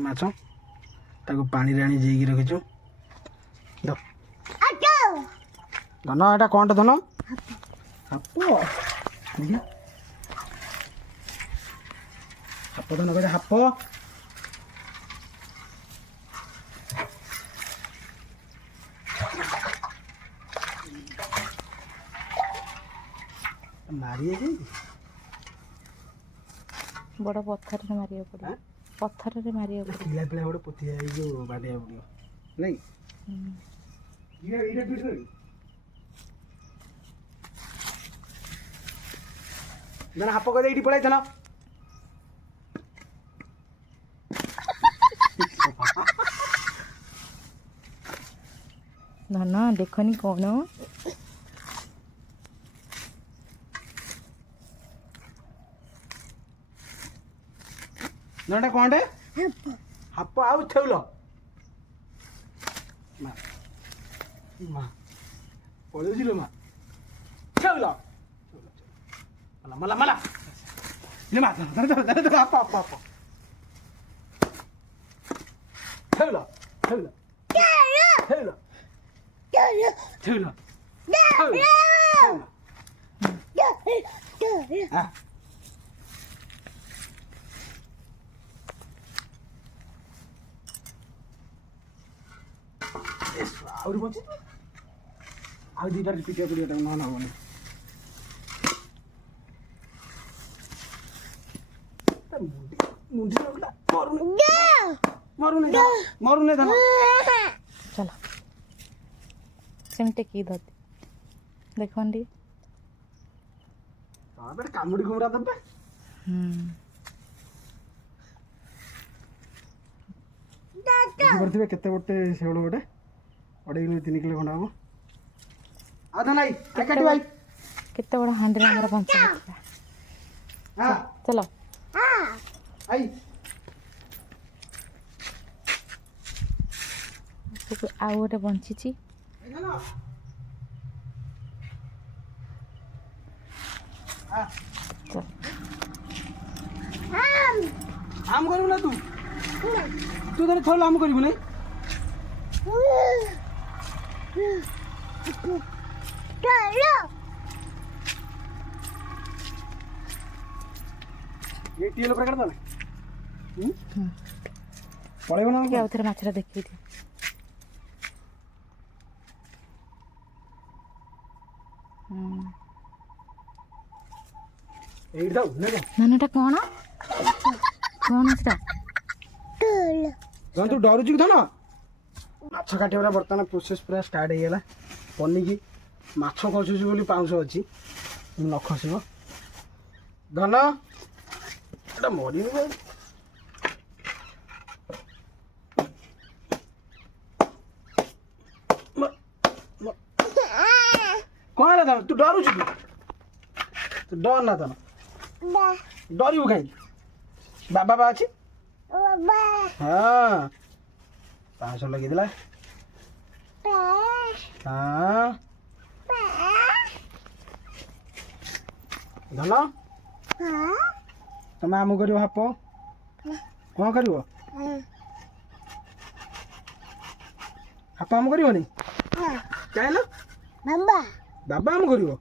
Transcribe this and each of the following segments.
माछ ताको पानी रे आनी जेगी रखिछु द धन एटा कोनटा धन हापो देखिया हापो धन कहले हापो मारिए जे बड़ पत्थर रे मारिया पड़े पत्थर रे मारिया पड़े पिला पिला बड़ पोतिया ए जो बाडिया पड़ियो नहीं ये इरे फिट करी जन हापो कदे इडी पळाय थना धन देखनी कौन नडा कोंडे हापो आउ थेउलो मा मा पळे जिलो मा थेउलो मला मला मला ले मा धर हापो हापो हापो थेउलो थेउलो थेउलो थेउलो थेउलो आ और बचे आ दीटा रिपीट कर ना ना होने मुंडी लगला मरुने धन चलो सेमटे की दत देखंडी हां बेटा कामुडी घुमरा दबे करथिबे केते गोटे सेवड़ गोटे 2.5 किलो खंडा हो आधा नहीं काटी भाई केते बड़ा हांडी रे हमरा पंच हां चलो आई आ गोटे बंची आम करू ना तू तू तेरे थोड़ा आम करू नहीं ये टीएल प्रकार था पड़ेगा ना क्या उधर माछरा देखी थी एट दाउ ने नानाटा कौन कौन है जन तू डरू छी धन माछ काटिबा बर्तमान प्रोसेस पूरा स्टार्ट हो गला पन्नी की माछ खसुची बोली पाउस अछि न खसिबो धन एटा मरी न कौन है तू डरू छी तू डर ना धन डरिबो काई बाबा बा अछि बाबा हां 500 लगी दिला हां धन हां तमे आमु करियो हापो कोन करियो हापो आमु करियो नि हां काहेला बाबा बाबा आमु करियो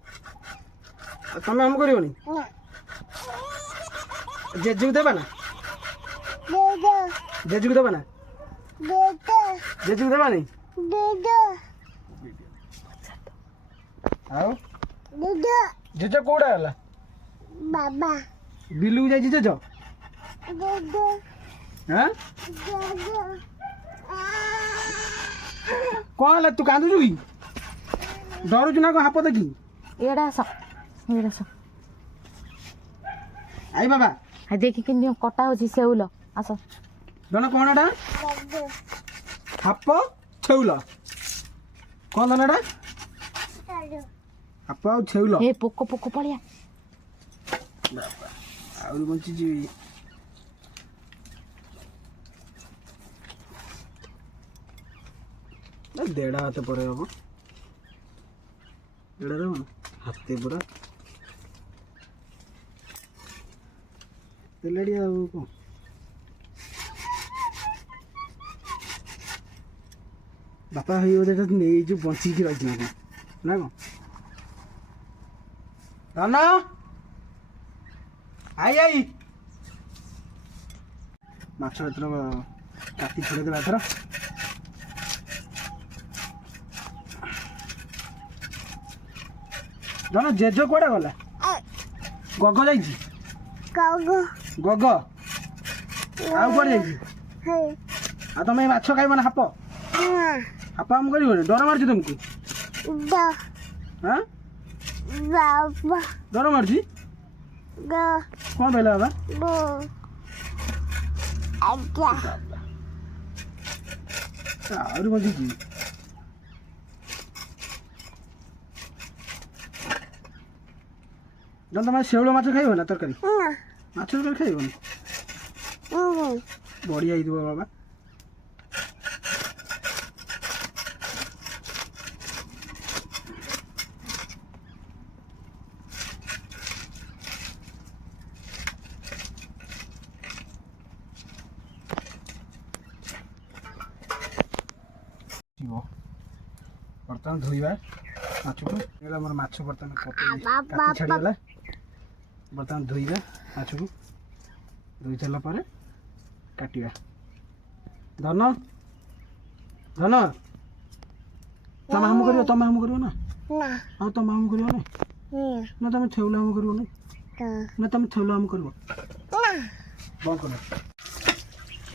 तमे आमु करियो नि हां जेजु देबा ना जेजु देबा ना जेजु देबा नहीं आओ जेजो कोड़ा हला बाबा बिलू जाई जेजो हां कोन हला तू कांदु जुई डरू जुना को हापो देखी एड़ा स आई बाबा आ देखि किन कटा होची सेउलो आसो दोना कोन एटा हापो छेउलो कोन दोना एटा हापो आ छेउलो ए पोको पोको पड़िया बाबा आउर बंची जी ना देड़ा हाथ पड़े अब देड़ा रे हाथे पूरा तेलड़ी आ को ବାପା ହେଇ ବୋଧେ ନେଇଛୁ ବଞ୍ଚିକି ରହିଛି ନା କ'ଣ ନା କ'ଣ? ଧନ ଆଇ ଆଇ ମାଛ ଏଥର କାଟି ଛଡ଼େଇଦେବା ଏଥର। ଧନ ଜେଜ କୁଆଡ଼େ ଗଲା? ଗଗ ଯାଇଛି? ଗଗ ଆଉ କୁଆଡ଼େ ଯାଇଛି? ଆଉ ତମେ ଏଇ ମାଛ ଖାଇବ ନା ହାପ? ହାପ ଆମ କରିବନି? ଡର ମାରୁଛି ତମକୁ? ହଁ ଡର ମାରୁଛି? କ'ଣ କହିଲା ବାବା? ଆହୁରି ବଞ୍ଚିଛି। ତମେ ଶେଉଳ ମାଛ ଖାଇବ ନା ତରକାରୀ? ମାଛ ତରକାରୀ ଖାଇବନି? ବଢ଼ିଆ ହେଇଥିବ ବାବା। ବର୍ତ୍ତମାନ ଧୋଇବା ମାଛକୁ। ଆମର ମାଛ ବର୍ତ୍ତମାନ କାଟି ଛାଡ଼ିଗଲା। ବର୍ତ୍ତମାନ ଧୋଇବା ମାଛକୁ। ଧୋଇ ସାରିଲା ପରେ କାଟିବା। ଧନ ଧନ ତମେ ହାମ କରିବ? ତମେ ହାମ କରିବ ନା? ଆଉ ତମେ ହାମ କରିବ ନା? ନା ତମେ ଥେଉଲ ହାମ କରିବ ନା? ନା ତମେ ଥେଉଲ ହାମ କରିବ? ବନ୍ଦ କର।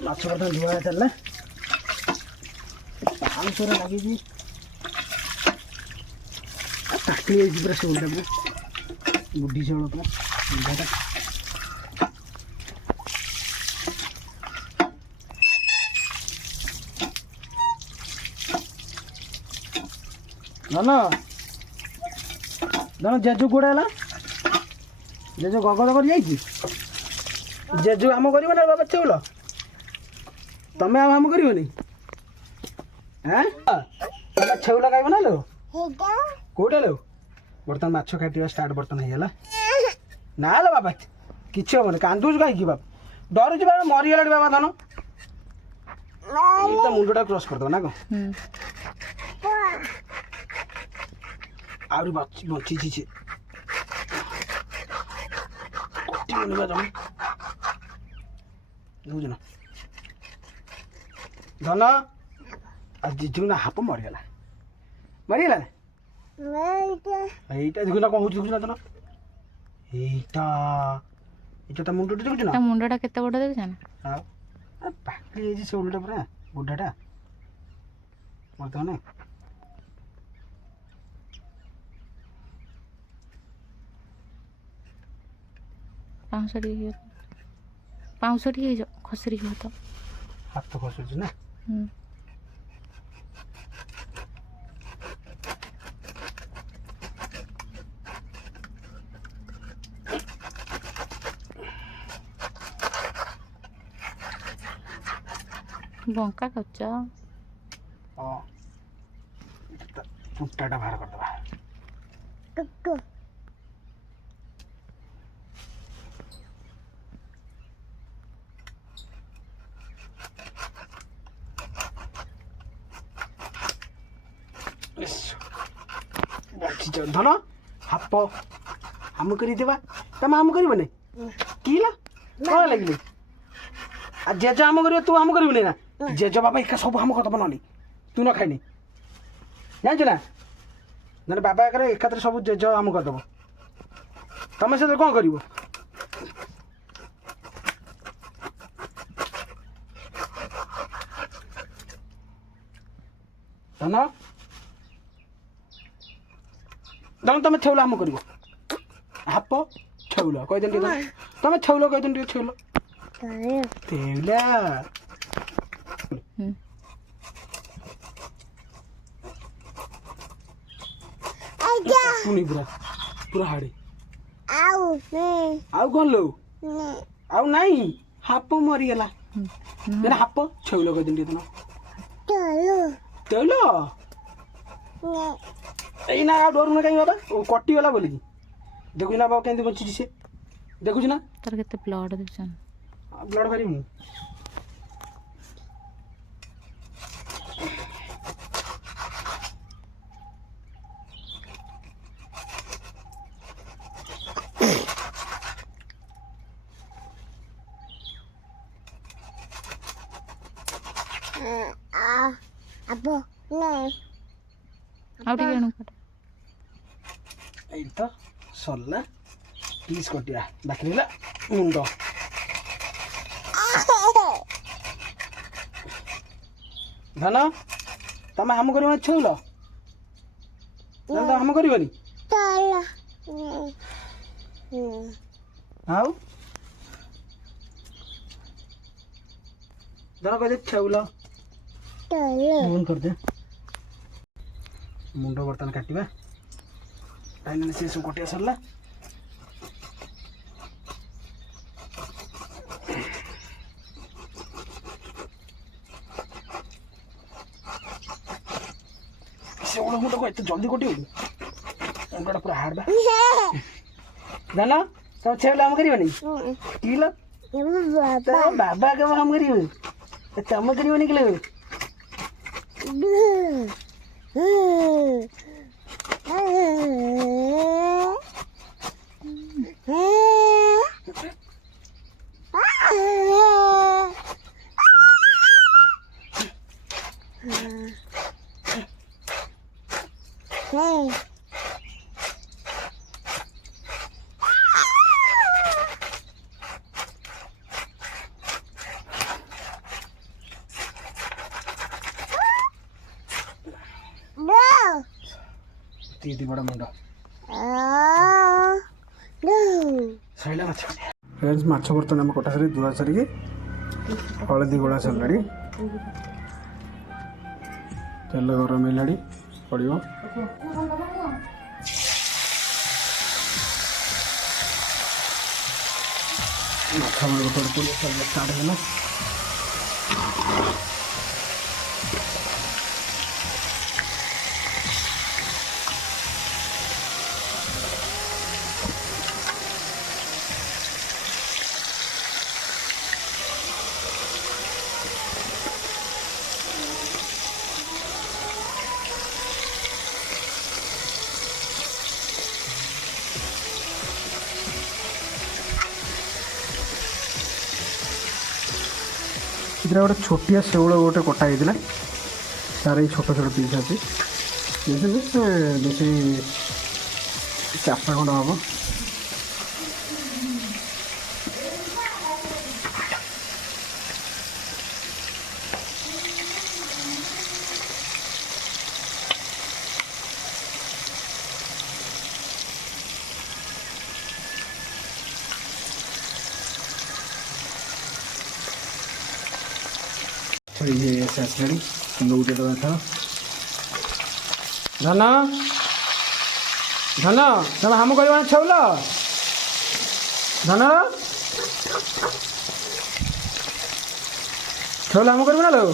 ମାଛ ବର୍ତ୍ତମାନ ଧୁଆ ଚାଲିଲା। ପାଉଁଶରେ ଲାଗିଛି ଟାକି ଯାଇଛି ପୁରା ଶେଉଳଟା ପୁରା ବୁଢୀ ଶେଉଳ ପୁରା ବୁଢାଟା। ଧନ ଧନ ଜେଜୁ କୁଆଡ଼େ ହେଲା? ଜେଜୁ ଗଗଦ କରି ଯାଇଛି? ଜେଜୁ ଆମ କରିବ ନା ବାବା ଶେଉଳ? ତମେ ଆଉ ଆମ କରିବନି? ତମେ ଛେଉଳ ଖାଇବ ନା ଲୋ? କୋଉଟା ଲୋ? ବର୍ତ୍ତମାନ ମାଛ କାଟିବା ଷ୍ଟାର୍ଟ ବର୍ତ୍ତମାନ ହେଇଗଲା। ନା ଲୋ ବାବା କିଛି ହବନି। କାନ୍ଦୁଛୁ କାହିଁକି ବାବା? ଡରୁଛୁ ବାବା? ମରିଗଲାଣି ବାବା ଧନ। ତା ମୁଣ୍ଡଟା କ୍ରସ୍ କରିଦେବ ନା କ'ଣ? ଆହୁରି ବଞ୍ଚିଛି ସେ। କଟିବନି ବା ଜମା। ବୁଝୁ ନା ଧନ? ଆଉ ଜିଜୁ ନା ହାପ ମରିଗଲା। ମରିଗଲା ନା? এইটা দেখুন না କ'ଣ ହେଉଛି ଦେଖୁଛୁ ନା ଧନ? এইଟା ଏଇଟା ତା ମୁଣ୍ଡଟା ଦେଖୁଛୁ ନା? ତା ମୁଣ୍ଡଟା କେତେ ବଡ଼ ଦେଖୁଛ ନା? ଆଉ ପାକଳି ଯାଇଛି ଶେଉଳଟା ପୁରା ବୁଢ଼ାଟା ବର୍ତ୍ତମାନ। ପାଉଁଶ ଟିକେ ହେଇଯାଉ ଖସରି ଯିବ ତ। ହାତ ଖସୁଛି ନା? ବଙ୍କା କରୁଛ? ହଁ ଚୁଟାଟା ବାହାର କରିଦେବା। ଧନ ହାପ ହାମ କରିଦେବା। ତମେ ହାମ କରିବନି? କି ହେଲା କ'ଣ ଲାଗିଲେ? ଆଉ ଜେଜ ହାମ କରିବ ତୁ ହାମ କରିବୁନି ନା? ଜେଜ ବାବା ଏକା ସବୁ ହାମ କରିଦେବ ନହେଲେ ତୁ ନ ଖାଇନି ଜାଣିଛୁ ନା? ନହେଲେ ବାବା ଏକାଥରେ ସବୁ ଜେଜ ହାମ କରିଦେବ। ତମେ ସେଥିରେ କ'ଣ କରିବ? ଧନ ଧନ ତମେ ଛେଉଲ ହାମ କରିବ? ହାପ ଛେଉଲ କହିଦେନି ଟିକେ। ତମେ ଛେଉଲ କହିଦେନି ଟିକେ। ଛେଉଲ ତେଉଲା ପୁଣି ପୁରା ପୁରା ହାଡ଼େ। ଆଉ କ'ଣ ଲୋ? ଆଉ ନାଇଁ ହାପ ମରିଗଲା। ହାପ ଛେଉଲ କହିଦେନି ଟିକେ। ତମ ତେଉଲ ଏଇନା ଆଉ ଡରୁନା କାହିଁକି ବାବା? କଟିଗଲା ବୋଲିକି ଦେଖୁଛୁ ନା ବାବା କେମିତି ବଞ୍ଚିଛି ସେ? ଦେଖୁଛୁ ନା ତାର କେତେ ବ୍ଲଡ଼ ଦେଖୁଛ? ବ୍ଲଡ଼ ବାହାରିବନି। ଆଉ ଟିକେ ଏଣୁ କାଟ। ଏଇ ତ ସରିଲା ପିସ୍ କଟିବା ବାକି ରହିଲା ମୁଣ୍ଡ। ଧନ ତମେ ହାମ କରିବ ଛଉଲ ହାମ କରିବନି ଆଉ ଧନ କହିଦେ ଛଉଲ ବନ୍ଦ କରିଦେ। ମୁଣ୍ଡ ବର୍ତ୍ତମାନ କାଟିବା ଫାଇନାଲି ସେ ସବୁ କଟିବା ସରିଲା। ସେଗୁলো ମୁଣ୍ଡ ଏତେ ଜଲ୍ଦି କଟିବ କି ମୁଣ୍ଡଟା ପୁରା ହାର୍ଡ ବା। ଜାନ ତମ ଛେଉଲା କାମ କରିବନି କିଲ ବାବା କେବେ କାମ କରିବ ତମେ କରିବନି କିଲୋ। ଦି ବଡ଼ ମୁଣ୍ଡ ସରିଲା ମାଛ ଫ୍ରେଣ୍ଡସ୍। ମାଛ ବର୍ତ୍ତମାନ ଆମେ କଟା ସାରି ଧୁଆ ସାରିକି ହଳଦୀ ଗୋଳା ସରିଲାଣି। ତେଲ ଗରମ ହେଲାଣି ପଡ଼ିବ। ମାଛ ଆମର ଗୋଟେ ପଡ଼ିବ ଷ୍ଟାର୍ଟ ହେଲା। ଏଥିରେ ଗୋଟେ ଛୋଟିଆ ଶେଉଳ ଗୋଟେ କଟା ହେଇଥିଲା ତାର ଏଇ ଛୋଟ ଛୋଟ ପିସ୍ ଅଛି ବୁଝିଲେ ସେ ବେଶୀ 4ଟା ଖଣ୍ଡ ହେବ। ये ଆସିଲାଣି ନଉଟେ ଟଙ୍କା ଥାଅ। ଧନ ଧନ ତମେ ହାମ କରିବ ନା ଛଉଲ ଧନ ଛଉଲ ହାମ କରିବ ନା ଲୋ।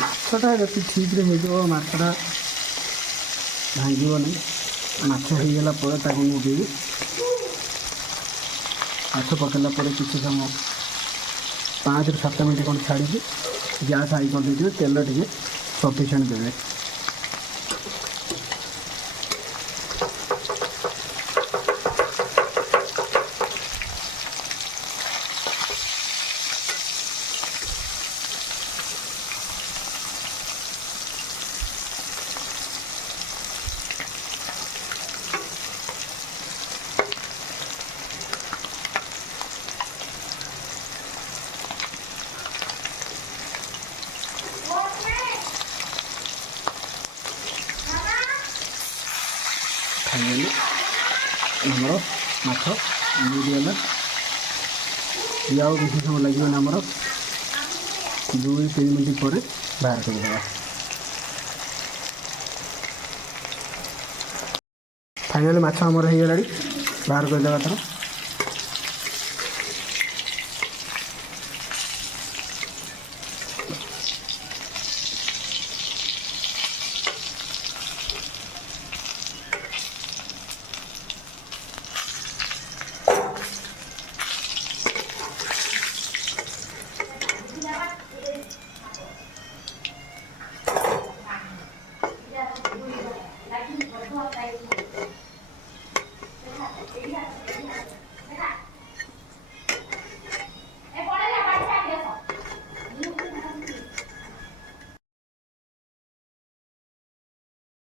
ମାଛଟା ଯଦି ଠିକ୍ରେ ହେଇଯିବ ମାଛଟା ଭାଙ୍ଗିବନି। ମାଛ ହେଇଗଲା ପରେ ତାକୁ ମୁଦେଇବି। ମାଛ ପକାଇଲା ପରେ କିଛି ସମୟ 5ରୁ 7 ମିନିଟ୍ ଖଣ୍ଡେ ଛାଡ଼ିକି ଗ୍ୟାସ୍ ହାଇ କରିଦେଇଥିବେ। ତେଲ ଟିକେ ସଫିସିଏଣ୍ଟ ଦେବେ। ଖାଇଗଲି ଆମର ମାଛ ହେଇଗଲା। ଇଏ ଆଉ ବେଶୀ ସମୟ ଲାଗିବନି ଆମର 2-3 ମିନିଟ୍ ପରେ ବାହାର କରିଦେବା। ଫାଇନାଲି ମାଛ ଆମର ହେଇଗଲାଣି ବାହାର କରିଦେବା।